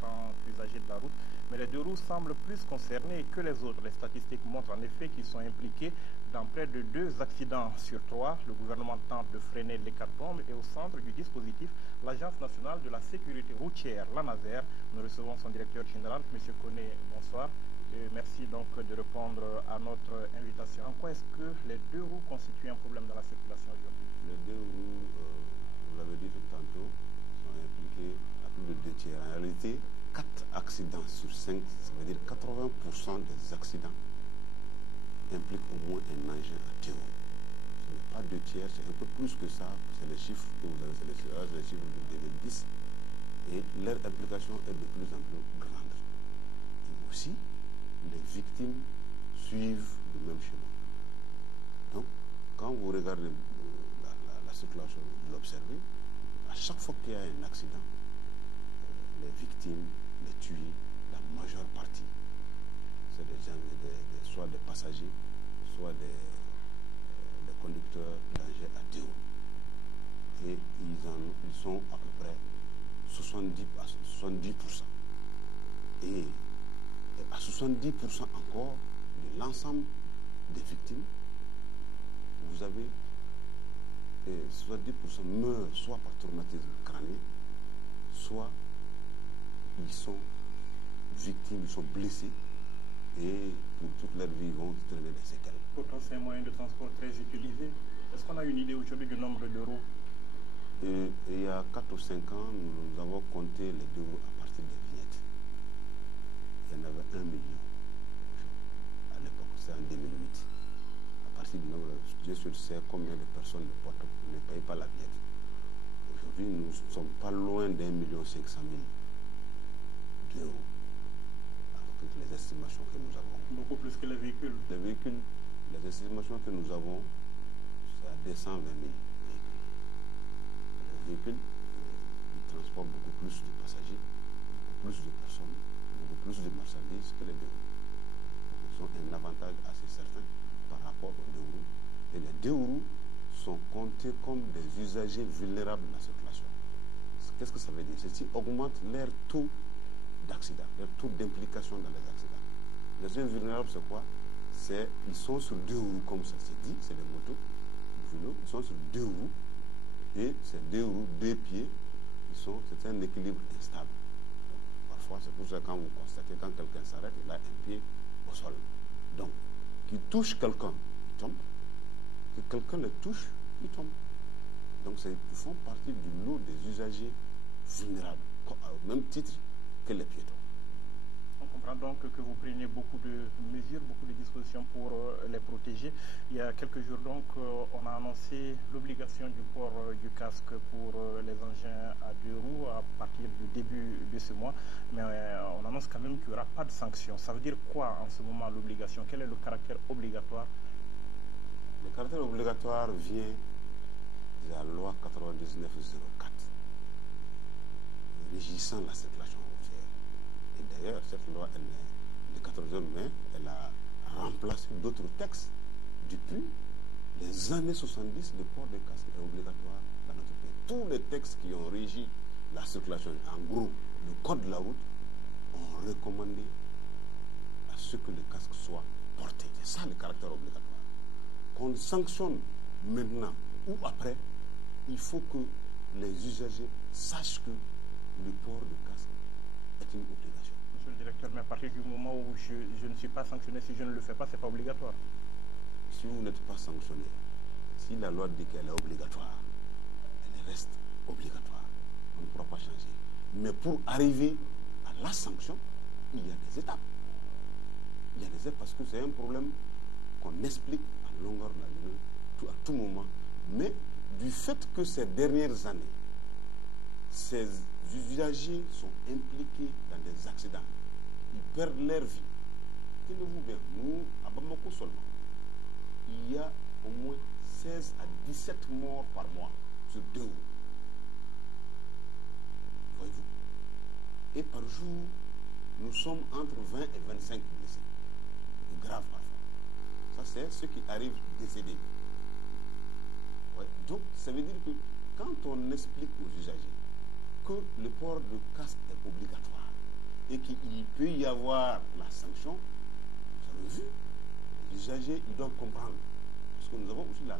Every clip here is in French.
tant qu'usagers de la route, mais les deux roues semblent plus concernés que les autres. Les statistiques montrent en effet qu'ils sont impliqués dans près de 2 accidents sur 3. Le gouvernement tente de freiner l'hécatombe et au centre du dispositif, l'Agence nationale de la sécurité routière, l'ANASER. Nous recevons son directeur général, M. Koné, bonsoir. Et merci donc de répondre à notre invitation. En quoi est-ce que les deux roues constituent un problème dans la circulation aujourd'hui? Les deux roues, vous l'avez dit tout tantôt, sont impliqués à plus de 2 tiers. En réalité, 4 accidents sur 5, ça veut dire 80% des accidents impliquent au moins un engin à deux roues. Ce n'est pas 2 tiers, c'est un peu plus que ça. C'est les chiffres que vous avez sélectionnés, c'est les chiffres de 2010. Et leur implication est de plus en plus grande. Et aussi, les victimes suivent le même schéma. Donc, quand vous regardez la circulation, vous l'observez, à chaque fois qu'il y a un accident, les victimes, les tués, la majeure partie, c'est des gens, soit des passagers, soit des conducteurs d'engins à deux roues. Et ils sont à peu près 70%. Et à 70% encore de l'ensemble des victimes, vous avez 70% meurent soit par traumatisme crânien, soit ils sont victimes, ils sont blessés et pour toute leur vie ils vont traîner des séquelles. Pourtant c'est un moyen de transport très utilisé. Est-ce qu'on a une idée aujourd'hui du nombre de roues? Et il y a 4 ou 5 ans, nous avons compté les deux roues à partir des vignettes. Il y en avait 1 million à l'époque, c'est en 2008. À partir de là, Dieu seul sait combien de personnes ne payent pas la vignette. Aujourd'hui, nous ne sommes pas loin d'1,5 million d'euros, avec toutes les estimations que nous avons. Beaucoup plus que les véhicules. Les véhicules, les estimations que nous avons, c'est à 220 000 véhicules. Les véhicules, ils transportent beaucoup plus de passagers, beaucoup plus de personnes, beaucoup plus de marchandises que les deux roues. Ils ont un avantage assez certain par rapport aux deux roues. Et les deux roues sont comptés comme des usagers vulnérables de la circulation. Qu'est-ce que ça veut dire? Ceci augmente leur taux d'accident, leur taux d'implication dans les accidents. Les usagers vulnérables, c'est quoi? Ils sont sur deux roues, comme ça s'est dit, c'est des motos, des vélos, ils sont sur deux roues, et ces deux roues, deux pieds, c'est un équilibre instable. Donc, parfois, c'est pour ça que quand vous constatez, quand quelqu'un s'arrête, il a un pied au sol. Donc, qu'il touche quelqu'un, il tombe. Que quelqu'un le touche, il tombe. Donc, ils font partie du lot des usagers vulnérables, au même titre que les piétons. On comprend donc que vous preniez beaucoup de mesures, beaucoup de dispositions pour les protéger. Il y a quelques jours donc, on a annoncé l'obligation du port du casque pour les engins à deux roues à partir du début de ce mois. Mais on annonce quand même qu'il n'y aura pas de sanctions. Ça veut dire quoi en ce moment l'obligation? Quel est le caractère obligatoire? Le caractère obligatoire vient de la loi 9904 régissant la circulation routière. Et d'ailleurs, cette loi, le 14 mai, elle a remplacé d'autres textes. Depuis les années 70, le port de casque est obligatoire dans notre pays. Tous les textes qui ont régi la circulation, en gros, le code de la route, ont recommandé à ce que le casque soit porté. C'est ça le caractère obligatoire. Qu'on sanctionne maintenant ou après, il faut que les usagers sachent que le port de casque est une obligation. Monsieur le directeur, mais à partir du moment où je ne suis pas sanctionné, si je ne le fais pas, ce n'est pas obligatoire. Si vous n'êtes pas sanctionné, si la loi dit qu'elle est obligatoire, elle reste obligatoire. On ne pourra pas changer. Mais pour arriver à la sanction, il y a des étapes. Il y a des étapes parce que c'est un problème qu'on explique à longueur de la ligne, à tout moment. Mais du fait que ces dernières années, ces usagers sont impliqués dans des accidents, ils perdent leur vie. Tenez-vous bien, nous, à Bamako seulement, il y a au moins 16 à 17 morts par mois sur deux roues. Voyez-vous? Et par jour, nous sommes entre 20 et 25 blessés. Grave parfois. Ça, c'est ce qui arrive décédé. Ouais. Donc, ça veut dire que quand on explique aux usagers que le port de casque est obligatoire, et qu'il peut y avoir la sanction, vous avez vu, les usagers, ils doivent comprendre. Parce que nous avons aussi la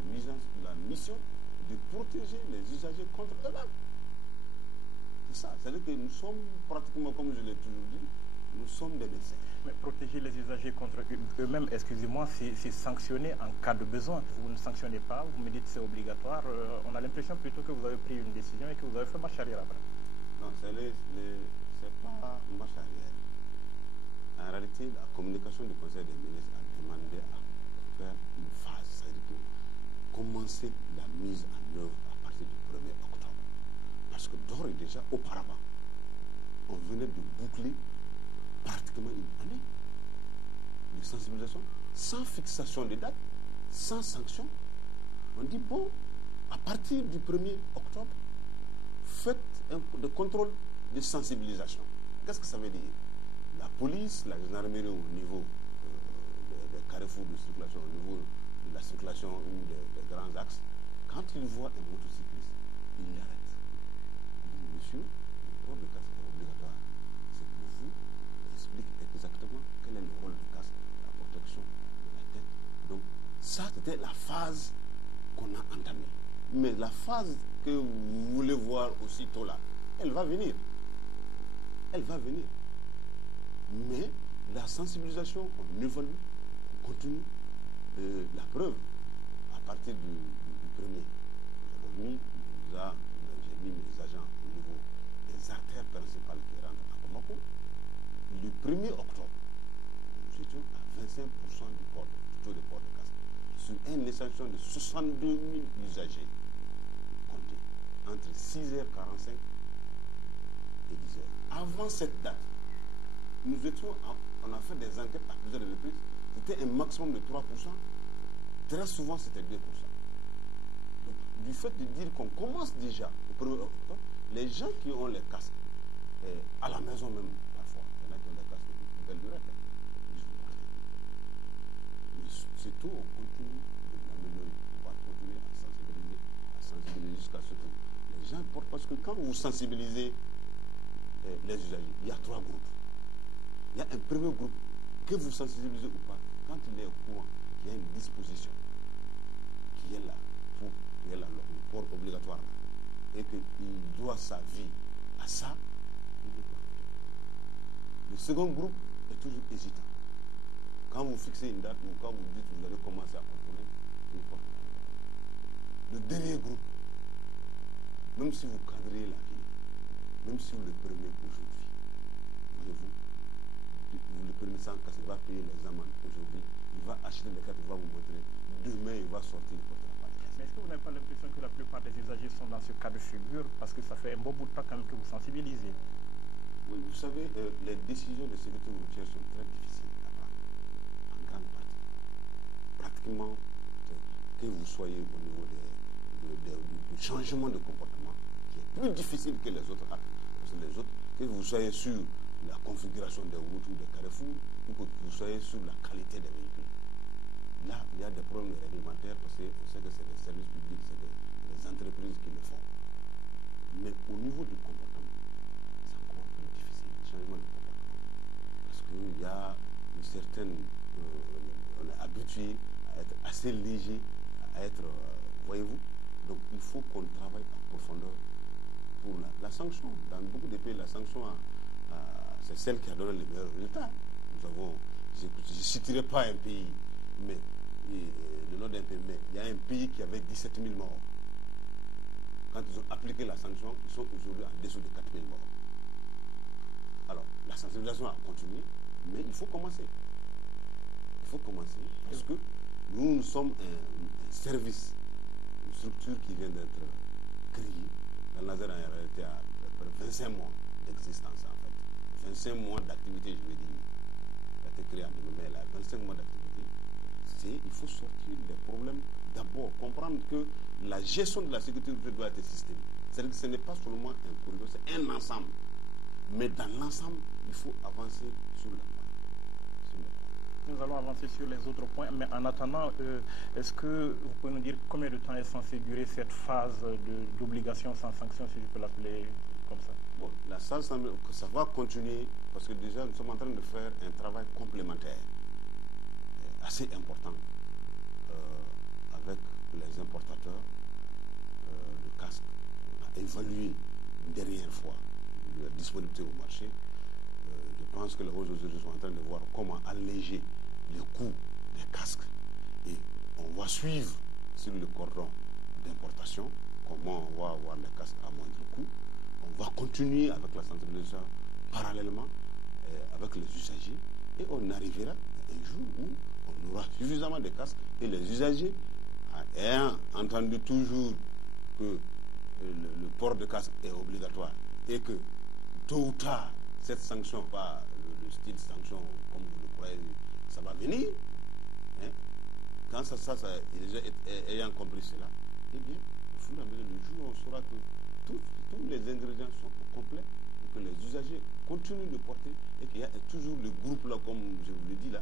mission de protéger les usagers contre eux-mêmes. C'est ça. C'est-à-dire que nous sommes pratiquement, comme je l'ai toujours dit, nous sommes des médecins. Mais protéger les usagers contre eux-mêmes, excusez-moi, c'est sanctionner en cas de besoin. Vous ne sanctionnez pas, vous me dites que c'est obligatoire. On a l'impression plutôt que vous avez pris une décision et que vous avez fait marche arrière après. Non, c'est pas marche arrière. En réalité, la communication du Conseil des ministres a demandé à faire une phase, c'est-à-dire que commencer la mise en œuvre à partir du 1er octobre. Parce que d'ores et déjà, auparavant, on venait de boucler pratiquement une année de sensibilisation, sans fixation de date, sans sanction. On dit, bon, à partir du 1er octobre, faites des contrôles de sensibilisation. Qu'est-ce que ça veut dire? La police, la gendarmerie au niveau des carrefours de circulation, au niveau de la circulation ou des grands axes, quand ils voient un motocycliste, ils l'arrêtent. Ils disent, monsieur, le port de casque est obligatoire. C'est pour vous, il explique exactement quel est le rôle du casque, la protection de la tête. Donc, ça, c'était la phase qu'on a entamée. Mais la phase que vous voulez voir aussitôt là, elle va venir. Elle va venir. Mais la sensibilisation, on évolue, on continue. La preuve, à partir du 1er, j'ai mis mes agents au niveau des artères principales qui rentrent à Bamako. Le 1er octobre, nous étions à 25% du taux de port de casque. Sur un échantillon de 62 000 usagers comptés entre 6h45 et 10h. Avant cette date, on a fait des enquêtes à plusieurs reprises. C'était un maximum de 3%. Très souvent, c'était 2%. Donc, du fait de dire qu'on commence déjà au 1er octobre, les gens qui ont les casques, à la maison même, parfois, il y en a qui ont les casques de plus belle durée, ils vont porter. Mais c'est tout, on continue de l'améliorer. On va continuer à sensibiliser jusqu'à ce que les gens portent. Parce que quand vous sensibilisez les usagers, il y a 3 groupes. Il y a un premier groupe que vous sensibilisez ou pas, quand il est au courant qu'il y a une disposition qui est là, le port obligatoire, et qu'il doit sa vie à ça, il est porté. Le second groupe est toujours hésitant. Quand vous fixez une date ou quand vous dites que vous allez commencer à contrôler, il est porté. Le dernier groupe, même si vous cadrez la vie, même si vous le prenez aujourd'hui, voyez-vous, vous le prenez sans casque, il va payer les amendes aujourd'hui, il va acheter les cartes, il va vous montrer, demain il va sortir, il ne portera pas les casques. Mais est-ce que vous n'avez pas l'impression que la plupart des usagers sont dans ce cas de figure parce que ça fait un bon bout de temps quand même que vous sensibilisez? Oui, vous savez, les décisions de sécurité routière sont très difficiles à prendre, en grande partie. Pratiquement, que vous soyez au niveau du changement de comportement, qui est plus difficile que les autres actes, parce que les autres, que vous soyez sur la configuration des routes ou des carrefours, ou que vous soyez sur la qualité des véhicules. Là, il y a des problèmes réglementaires parce qu'on sait que c'est des services publics, c'est des entreprises qui le font. Mais au niveau du comportement, c'est encore plus difficile, le changement de comportement. Parce qu'il y a une certaine... on est habitué à être assez léger, à être... voyez-vous? Donc il faut qu'on travaille en profondeur pour la sanction. Dans beaucoup de pays, la sanction c'est celle qui a donné les meilleurs résultats. Nous avons, je ne citerai pas un pays, mais le nom d'un pays, mais il y a un pays qui avait 17 000 morts. Quand ils ont appliqué la sanction, ils sont aujourd'hui en dessous de 4 000 morts. Alors, la sensibilisation a continué, mais il faut commencer. Il faut commencer parce que nous sommes un service, une structure qui vient d'être créée. La Nazaire en réalité a 25 mois d'existence en fait. 25 mois d'activité, je vais dire. Elle a été créée en 2000, mais elle a 25 mois d'activité. Il faut sortir des problèmes. D'abord, comprendre que la gestion de la sécurité routière doit être systémique. C'est-à-dire que ce n'est pas seulement un corridor, c'est un ensemble. Mais dans l'ensemble, il faut avancer sur le point. Nous allons avancer sur les autres points, mais en attendant, est-ce que vous pouvez nous dire combien de temps est censée durer cette phase d'obligation sans sanction, si je peux l'appeler comme ça? Bon, ça semble que ça va continuer parce que déjà nous sommes en train de faire un travail complémentaire assez important avec les importateurs de casques. On a évalué une dernière fois la disponibilité au marché. Je pense que les hautes autorités sont en train de voir comment alléger les coûts des casques et on va suivre sur le cordon d'importation comment on va avoir les casques à moindre coût. On va continuer avec la sensibilisation parallèlement avec les usagers et on arrivera à un jour où on aura suffisamment de casques et les usagers, ayant entendu toujours que le port de casque est obligatoire et que tôt ou tard, cette sanction, pas le style sanction comme vous le croyez, ça va venir. Hein? Quand ayant compris cela, eh bien, au fur et à mesure du jour, on saura que tous les ingrédients sont complets et que les usagers continuent de porter et qu'il y a toujours le groupe là, comme je vous l'ai dit là,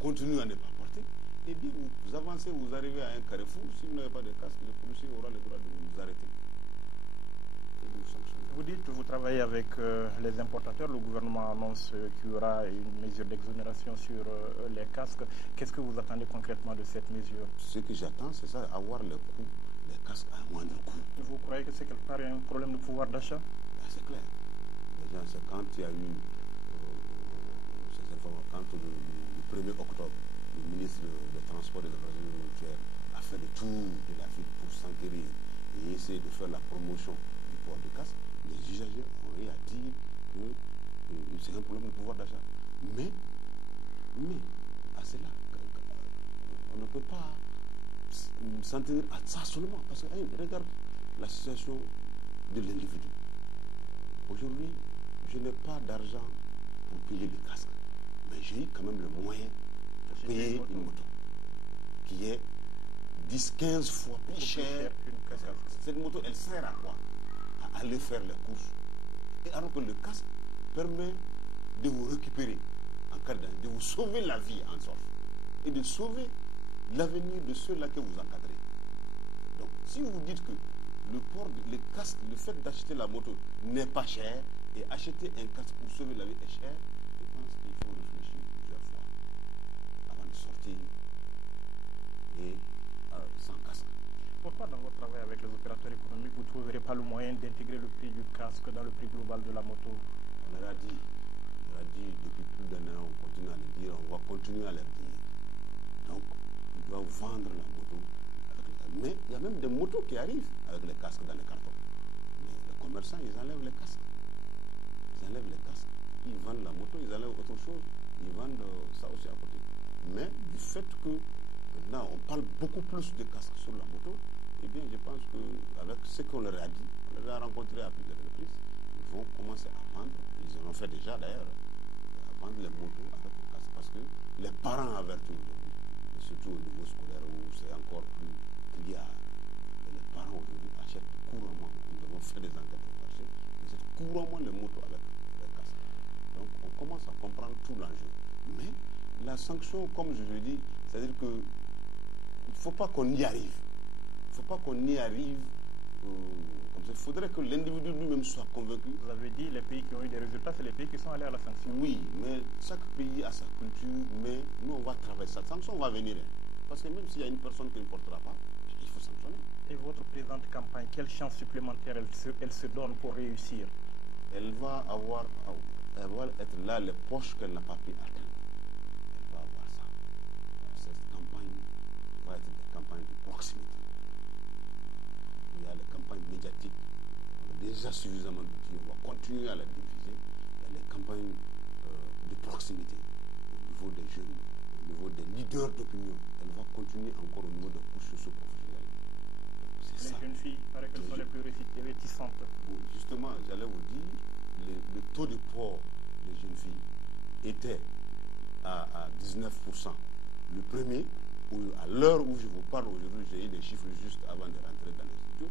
continue à ne pas porter. Eh bien, vous avancez, vous arrivez à un carrefour, si vous n'avez pas de casque, le policier aura le droit de vous arrêter. Vous dites que vous travaillez avec les importateurs. Le gouvernement annonce qu'il y aura une mesure d'exonération sur les casques. Qu'est-ce que vous attendez concrètement de cette mesure? Ce que j'attends, c'est ça, avoir le coût des casques à moindre coût. Vous croyez que c'est quelque part un problème de pouvoir d'achat? C'est clair. Déjà, c'est quand il y a eu quand le 1er octobre, le ministre des Transports et de l'Infrastructure routière a fait le tour de la ville pour s'enquérir et essayer de faire la promotion du port de casque, les usagers ont eu à dire que c'est un problème de pouvoir d'achat. Mais à cela, on ne peut pas s'en tenir à ça seulement. Parce que regarde la situation de l'individu. Aujourd'hui, je n'ai pas d'argent pour payer les casques. Mais j'ai eu quand même le moyen de payer une moto qui est 10-15 fois plus chère qu'une casque. Cette moto, elle sert à quoi? À aller faire les courses. Et alors que le casque permet de vous récupérer en cas de vous sauver la vie en sorte et de sauver l'avenir de ceux-là que vous encadrez. Donc, si vous dites que le casque, le fait d'acheter la moto n'est pas cher et acheter un casque pour sauver la vie est cher, je pense qu'il faut réfléchir plusieurs fois avant de sortir et sans casque. Pourquoi dans votre travail avec les opérateurs économiques, vous ne trouverez pas le moyen d'intégrer le prix du casque dans le prix global de la moto? On leur a dit depuis plus d'un an, on continue à le dire, on va continuer à le dire. Donc, ils doivent vendre la moto. Mais il y a même des motos qui arrivent avec les casques dans les cartons. Mais les commerçants, ils enlèvent les casques. Ils enlèvent les casques. Ils vendent la moto, ils enlèvent autre chose. Ils vendent ça aussi à côté. Mais du fait que maintenant on parle beaucoup plus de casques sur la moto, eh bien je pense qu'avec ce qu'on leur a dit, on les a rencontrés à plusieurs reprises, ils vont commencer à vendre, ils en ont fait déjà d'ailleurs, à vendre les motos avec le casque. Parce que les parents avertis aujourd'hui, surtout au niveau scolaire où c'est encore plus criard, les parents aujourd'hui achètent couramment, nous avons fait des enquêtes au marché, ils achètent couramment les motos avec les casques. Donc on commence à comprendre tout l'enjeu. Mais la sanction, comme je le dis, c'est-à-dire que il ne faut pas qu'on y arrive. Il ne faut pas qu'on y arrive comme ça. Il faudrait que l'individu lui-même soit convaincu. Vous avez dit les pays qui ont eu des résultats, c'est les pays qui sont allés à la sanction. Oui, mais chaque pays a sa culture, mais nous on va travailler. Cette sanction va venir. Parce que même s'il y a une personne qui ne portera pas, il faut sanctionner. Et votre présente campagne, quelle chance supplémentaire elle se donne pour réussir? Elle va être là les poches qu'elle n'a pas pu atteindre. Elle va avoir ça. Cette campagne va être des campagnes de proximité. Il y a les campagnes médiatiques. On a déjà suffisamment d'outils. On va continuer à la diffuser. Il y a les campagnes de proximité au niveau des jeunes, au niveau des leaders d'opinion. Elle va continuer encore au niveau des couches socio-professionnelles. Les jeunes filles, il paraît qu'elles sont les plus réticentes. Bon, justement, j'allais vous dire, le taux de port des jeunes filles était à 19%. Le premier, à l'heure où je vous parle aujourd'hui, j'ai eu des chiffres juste avant de rentrer dans les studios,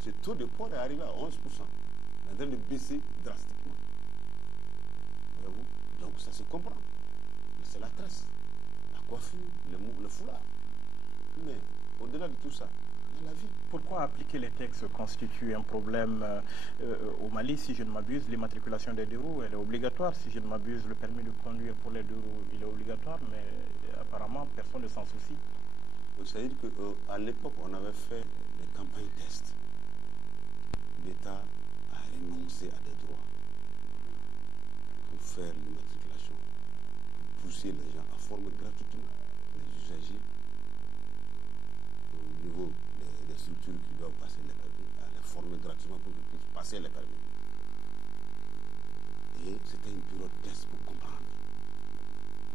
ce taux de port est arrivé à 11%. Il est en train de baisser drastiquement. Voyez-vous? Donc ça se comprend. Mais c'est la tresse, la coiffure, le foulard. Mais au-delà de tout ça, il y a à la vie. Pourquoi appliquer les textes constitue un problème au Mali? Si je ne m'abuse, l'immatriculation des deux roues, elle est obligatoire. Si je ne m'abuse, le permis de conduire pour les deux roues, il est obligatoire, mais apparemment, personne ne s'en soucie. Vous savez qu'à l'époque, on avait fait des campagnes tests. L'État a renoncé à des droits pour faire l'immatriculation, pour pousser les gens à former gratuitement les usagers au niveau des structures qui doivent passer les permis, à les former gratuitement pour qu'ils puissent passer les permis. Et c'était une période test pour comprendre.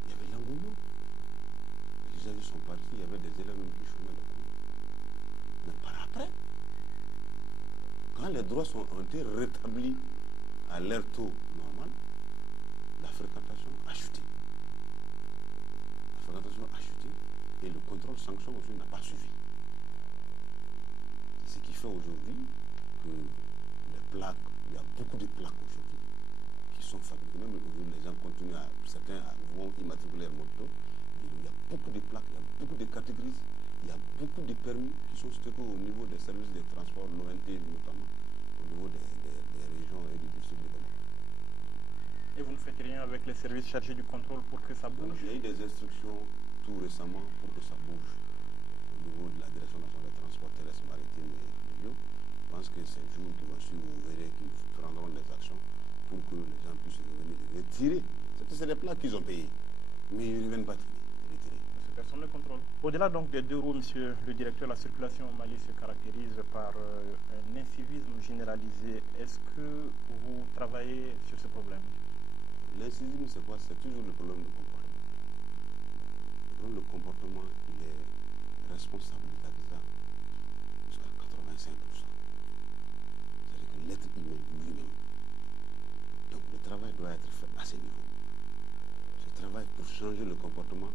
Il y avait l'engouement. Les usagers sont partis, il y avait des élèves même qui chômaient le cours. Mais par après, quand les droits ont été rétablis à leur taux normal, la fréquentation a chuté. La fréquentation a chuté et le contrôle sanction aussi n'a pas suivi. Ce qui fait aujourd'hui que les plaques, il y a beaucoup de plaques aujourd'hui qui sont fabriquées. Même aujourd'hui, les gens continuent certains vont immatriculer leur moto. Il y a beaucoup de plaques, il y a beaucoup de catégories, il y a beaucoup de permis qui sont stockés au niveau des services de transport, l'ONT notamment, au niveau des régions et des districts de Bamako. Et vous ne faites rien avec les services chargés du contrôle pour que ça bouge? Il y a eu des instructions tout récemment pour que ça bouge au niveau de la Direction nationale des transports terrestres, maritimes et fluviaux. Je pense que ces jours qui vont suivre, vous verrez qu'ils prendront des actions pour que les gens puissent revenir retirer. C'est des plaques qu'ils ont payées, mais ils ne reviennent pas retirer. Personne ne contrôle. Au-delà donc des deux roues, monsieur le directeur, la circulation au Mali se caractérise par un incivisme généralisé. Est-ce que vous travaillez sur ce problème? L'incivisme, c'est quoi? C'est toujours le problème de comportement. Le problème de comportement, il est responsable des accidents jusqu'à 85%. C'est-à-dire que l'être humain lui-même. Donc le travail doit être fait à ce niveau. Ce travail pour changer le comportement,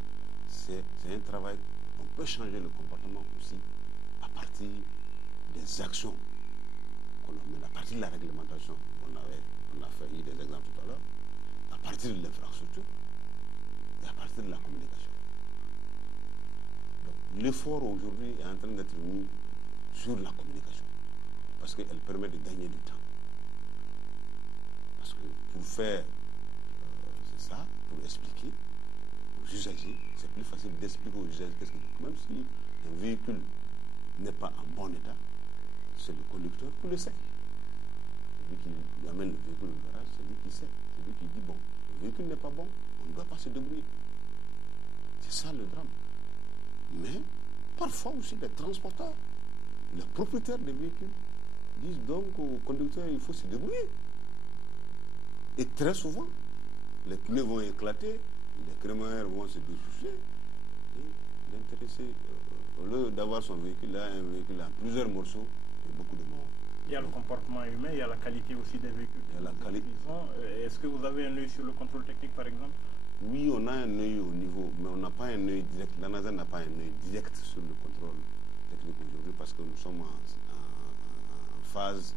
c'est un travail, on peut changer le comportement aussi à partir des actions qu'on met, à partir de la réglementation. On a fait des exemples tout à l'heure, à partir de l'infrastructure et à partir de la communication. Donc l'effort aujourd'hui est en train d'être mis sur la communication parce qu'elle permet de gagner du temps. Parce que pour faire, c'est ça, pour expliquer aux usagers, c'est plus facile d'expliquer aux usagers qu'est-ce que c'est. Même si un véhicule n'est pas en bon état, c'est le conducteur qui le sait. Celui qui amène le véhicule au garage, c'est lui qui sait. C'est lui qui dit, bon, le véhicule n'est pas bon, on ne doit pas se débrouiller. C'est ça le drame. Mais parfois aussi les transporteurs, les propriétaires des véhicules disent donc au conducteur, il faut se débrouiller. Et très souvent, les pneus vont éclater, les crémaillères vont se dessoucher. Et l'intéressé, au lieu d'avoir son véhicule là, un véhicule à plusieurs morceaux, il y a beaucoup de morts. Il y a le comportement humain, il y a la qualité aussi des véhicules. Il y a la qualité. Est-ce que vous avez un œil sur le contrôle technique, par exemple? Oui, on a un œil au niveau, mais on n'a pas un œil direct. La NASA n'a pas un œil direct sur le contrôle technique aujourd'hui parce que nous sommes en phase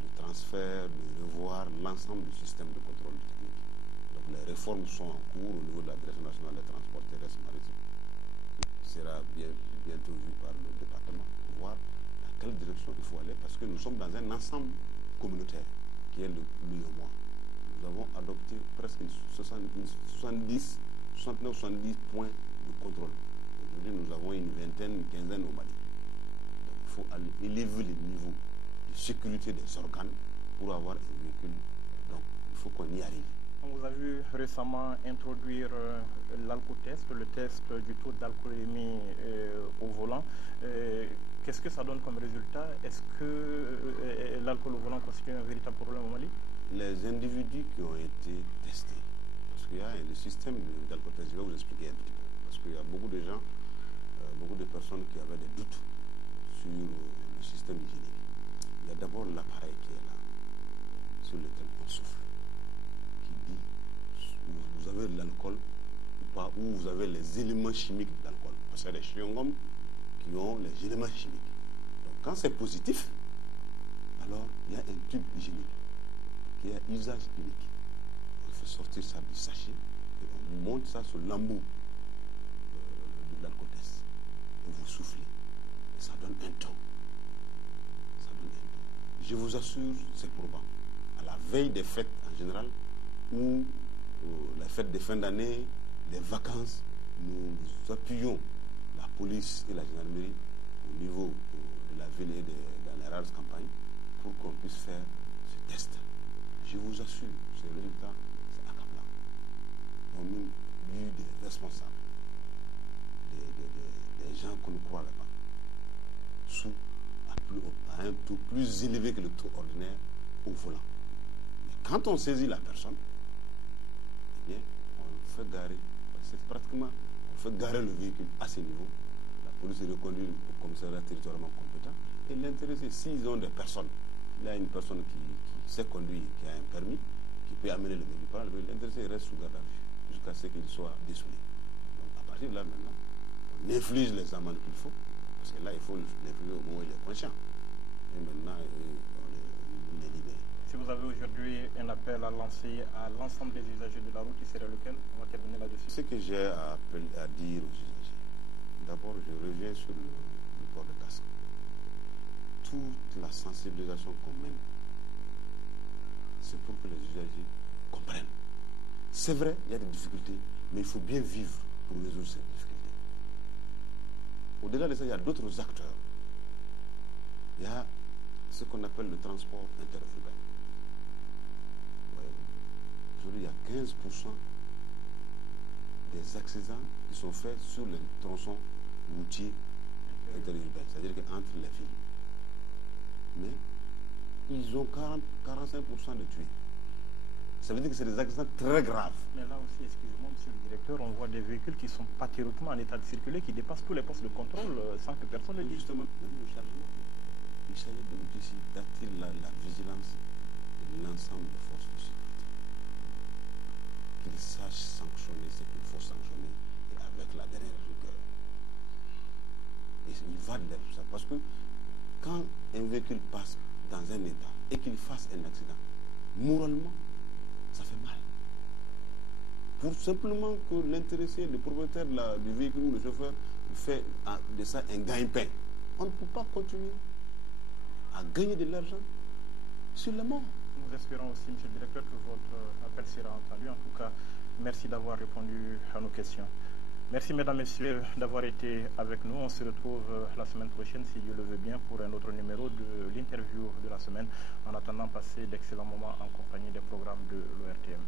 de transfert, de revoir l'ensemble du système de contrôle technique. Donc les réformes sont en cours au niveau de la Direction nationale des transports terrestres maritimes. Il sera bientôt vu par le département pour voir dans quelle direction il faut aller parce que nous sommes dans un ensemble communautaire qui est l'UEMOA. Nous avons adopté presque 69-70 points de contrôle. Aujourd'hui, nous avons une vingtaine, une quinzaine au Mali. Donc, il faut aller élever le niveau de sécurité des organes pour avoir un véhicule. Donc, il faut qu'on y arrive. On vous a vu récemment introduire l'alcotest, le test du taux d'alcoolémie au volant. Qu'est-ce que ça donne comme résultat? Est-ce que l'alcool au volant constitue un véritable problème au Mali? Les individus qui ont été testés, parce qu'il y a le système d'alcotest, je vais vous expliquer un petit peu, parce qu'il y a beaucoup de gens, beaucoup de personnes qui avaient des doutes sur le système hygiénique. Il y a d'abord l'appareil qui est là, sur lequel on souffle, qui dit vous avez de l'alcool ou pas, ou vous avez les éléments chimiques de l'alcool. Parce qu'il y a des chewing-gums qui ont les éléments chimiques. Donc quand c'est positif, alors il y a un tube hygiénique qui est à usage unique. On fait sortir ça du sachet et on monte ça sur l'embout de l'alcotest. Et vous soufflez. Et ça donne un ton. Je vous assure, c'est probant. À la veille des fêtes en général, ou la fête de fin d'année, les vacances, nous appuyons la police et la gendarmerie au niveau de la ville et dans les rares campagnes pour qu'on puisse faire ce test. Je vous assure, ce résultat, c'est accablant. Nous avons même eu des responsables, des gens qu'on ne croirait pas, à un taux plus élevé que le taux ordinaire au volant. Mais quand on saisit la personne, eh bien, on fait garer, c'est pratiquement, on fait garer le véhicule à ce niveau. La police est reconduite au commissariat territorialement compétent et l'intéressé, s'ils ont des personnes, il y a une personne qui sait conduire, qui a un permis, qui peut amener le véhicule, l'intéressé reste sous garde à vue jusqu'à ce qu'il soit dessouillé. Donc à partir de là maintenant, on inflige les amendes qu'il faut, parce que là il faut l'infliger au moment où il est conscient. Et maintenant, on les libère. Si vous avez aujourd'hui un appel à lancer à l'ensemble des usagers de la route, il serait lequel? On va terminer là-dessus. Ce que j'ai à dire aux usagers, d'abord je reviens sur le port de casque. Toute la sensibilisation qu'on mène, c'est pour que les usagers comprennent. C'est vrai, il y a des difficultés, mais il faut bien vivre pour résoudre ces difficultés. Au-delà de ça, il y a d'autres acteurs. Il y a ce qu'on appelle le transport interurbain. Aujourd'hui, il y a 15% des accidents qui sont faits sur les tronçons routiers interurbains, c'est-à-dire qu'entre les villes. Mais ils ont 45% de tués. Ça veut dire que c'est des accidents très graves. Mais là aussi, excusez-moi, monsieur le directeur, on voit des véhicules qui sont pas théoriquement en état de circuler, qui dépassent tous les postes de contrôle sans que personne ne le dise. Justement, même le chargement. Il s'agit d'attirer la vigilance de l'ensemble des forces de sécurité. Qu'ils sachent sanctionner ce qu'il faut sanctionner et avec la dernière rigueur. Et il va de ça. Parce que quand un véhicule passe dans un état et qu'il fasse un accident, moralement, ça fait mal. Pour simplement que l'intéressé, le propriétaire du véhicule ou le chauffeur fait de ça un gagne-pain. On ne peut pas continuer à gagner de l'argent sur la mort. Nous espérons aussi, monsieur le directeur, que votre appel sera entendu. En tout cas, merci d'avoir répondu à nos questions. Merci, mesdames, messieurs, d'avoir été avec nous. On se retrouve la semaine prochaine, si Dieu le veut bien, pour un autre numéro de l'interview de la semaine. En attendant, passez d'excellents moments en compagnie des programmes de l'ORTM.